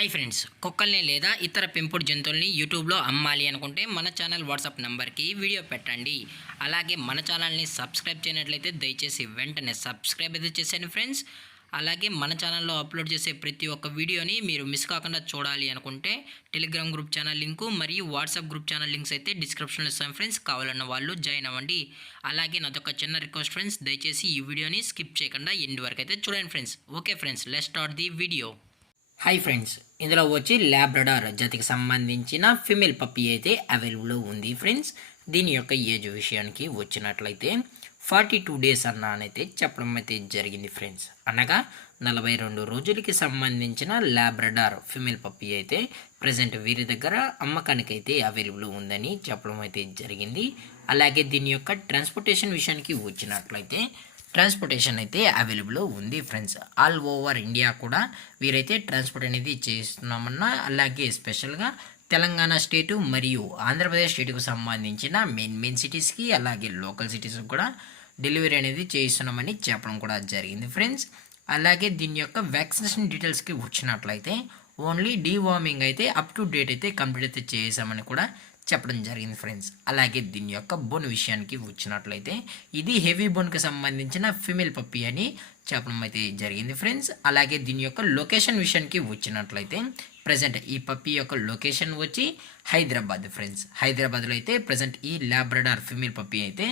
Hi friends, కుక్కల్ని లేదా ఇతర పెంపుడు జంతువుల్ని యూట్యూబ్లో అమ్మాలి అనుకుంటే మన ఛానల్ వాట్సాప్ నెంబర్కి వీడియో పెట్టండి. అలాగే మన ఛానల్ని సబ్స్క్రైబ్ చేయనట్లయితే దయచేసి వెంటనే సబ్స్క్రైబ్ అయితే చేసేయండి ఫ్రెండ్స్. అలాగే మన ఛానల్లో అప్లోడ్ చేసే ప్రతి ఒక్క వీడియోని మీరు మిస్ కాకుండా చూడాలి అనుకుంటే టెలిగ్రామ్ గ్రూప్ ఛానల్ లింకు మరియు వాట్సాప్ గ్రూప్ ఛానల్ లింక్స్ అయితే డిస్క్రిప్షన్లో ఇస్తాను ఫ్రెండ్స్. కావాలన్న వాళ్ళు జాయిన్ అవ్వండి. అలాగే నాదొక చిన్న రిక్వెస్ట్ ఫ్రెండ్స్, దయచేసి ఈ వీడియోని స్కిప్ చేయకుండా ఎండ్ వరకు అయితే చూడండి friends. Okay friends, let's start the video. Hi friends, ఇందులో వచ్చి ల్యాబ్రడార్ జాతికి సంబంధించిన ఫిమేల్ పప్పీ అయితే అవైలబుల్లో ఉంది ఫ్రెండ్స్. దీని యొక్క ఏజ్ విషయానికి వచ్చినట్లయితే 42 డేస్ అన్నానైతే చెప్పడం అయితే జరిగింది ఫ్రెండ్స్. అనగా 42 రోజులకి సంబంధించిన ల్యాబ్రడార్ ఫిమేల్ పప్పీ అయితే ప్రజెంట్ వీరి దగ్గర అమ్మకానికి అయితే అవైలబుల్ ఉందని చెప్పడం అయితే జరిగింది. అలాగే దీని యొక్క ట్రాన్స్పోర్టేషన్ విషయానికి వచ్చినట్లయితే ట్రాన్స్పోర్టేషన్ అయితే అవైలబుల్ ఉంది ఫ్రెండ్స్. ఆల్ ఓవర్ ఇండియా కూడా వీరైతే ట్రాన్స్పోర్ట్ అనేది చేస్తున్నామన్నా, అలాగే స్పెషల్గా తెలంగాణ స్టేటు మరియు ఆంధ్రప్రదేశ్ స్టేట్కు సంబంధించిన మెయిన్ సిటీస్కి అలాగే లోకల్ సిటీస్కి కూడా డెలివరీ అనేది చేస్తున్నామని చెప్పడం కూడా జరిగింది ఫ్రెండ్స్. అలాగే దీని యొక్క వ్యాక్సినేషన్ డీటెయిల్స్కి వచ్చినట్లయితే ఓన్లీ డీవార్మింగ్ అయితే అప్ టు డేట్ అయితే కంప్లీట్ అయితే చేసామని కూడా చెప్పడం జరిగింది ఫ్రెండ్స్. అలాగే దీని యొక్క బోన్ విషయానికి వచ్చినట్లయితే ఇది హెవీ బోన్కి సంబంధించిన ఫిమేల్ పప్పీ అని చెప్పడం అయితే జరిగింది ఫ్రెండ్స్. అలాగే దీని యొక్క లొకేషన్ విషయానికి వచ్చినట్లయితే ప్రజెంట్ ఈ పప్పీ యొక్క లొకేషన్ వచ్చి హైదరాబాద్ ఫ్రెండ్స్. హైదరాబాద్లో అయితే ప్రజెంట్ ఈ ల్యాబ్రడార్ ఫిమేల్ పప్పీ అయితే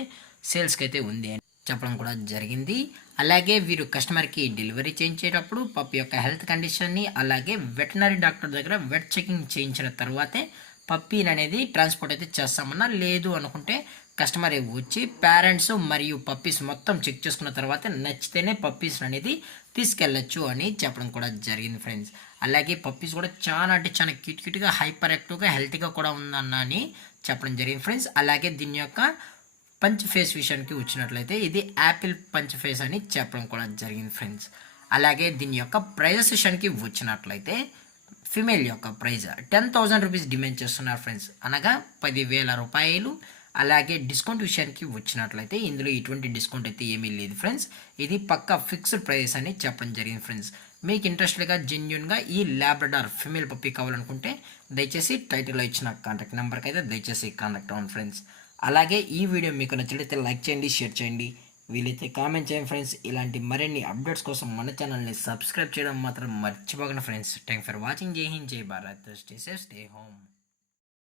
సేల్స్కి అయితే ఉంది అని చెప్పడం కూడా జరిగింది. అలాగే వీరు కస్టమర్కి డెలివరీ చేయించేటప్పుడు పప్పీ యొక్క హెల్త్ కండిషన్ని అలాగే వెటనరీ డాక్టర్ దగ్గర వెట్ చెకింగ్ చేయించిన తర్వాతే పప్పీని అనేది ట్రాన్స్పోర్ట్ అయితే చేస్తామన్నా, లేదు అనుకుంటే కస్టమర్ వచ్చి పేరెంట్స్ మరియు పప్పీస్ మొత్తం చెక్ చేసుకున్న తర్వాత నచ్చితేనే పప్పీస్ అనేది తీసుకెళ్ళచ్చు అని చెప్పడం కూడా జరిగింది ఫ్రెండ్స్. అలాగే పప్పీస్ కూడా చాలా అంటే చాలా క్యూట్గా హైపర్ యాక్టివ్గా హెల్తీగా కూడా ఉందన్న అని చెప్పడం జరిగింది ఫ్రెండ్స్. అలాగే దీని యొక్క పంచ్ ఫేస్ విషయానికి వచ్చినట్లయితే ఇది యాపిల్ పంచ్ ఫేస్ అని చెప్పడం కూడా జరిగింది ఫ్రెండ్స్. అలాగే దీని యొక్క ప్రైజెస్ విషయానికి వచ్చినట్లయితే ఫిమేల్ యొక్క ప్రైజ్ 10,000 రూపీస్ డిమాండ్ చేస్తున్నారు ఫ్రెండ్స్, అనగా 10,000 రూపాయలు. అలాగే డిస్కౌంట్ విషయానికి వచ్చినట్లయితే ఇందులో ఎటువంటి డిస్కౌంట్ అయితే ఏమీ లేదు ఫ్రెండ్స్. ఇది పక్కా ఫిక్స్డ్ ప్రైస్ అని చెప్పడం జరిగింది ఫ్రెండ్స్. మీకు ఇంట్రెస్ట్గా జెన్యున్గా ఈ ల్యాబ్రడార్ ఫిమేల్ పప్పీ కావాలనుకుంటే దయచేసి టైటిల్లో ఇచ్చిన కాంటాక్ట్ నెంబర్కి అయితే దయచేసి కాంటాక్ట్ అవ్వండి ఫ్రెండ్స్. అలాగే ఈ వీడియో మీకు నచ్చినట్లయితే లైక్ చేయండి, షేర్ చేయండి, వీలైతే కామెంట్ చేయండి ఫ్రెండ్స్. ఇలాంటి మరిన్ని అప్డేట్స్ కోసం మన ఛానల్ని సబ్స్క్రైబ్ చేయడం మాత్రం మర్చిపోకండి ఫ్రెండ్స్. Thank for watching. జై హింద్, జై Bharat, stay safe, stay home.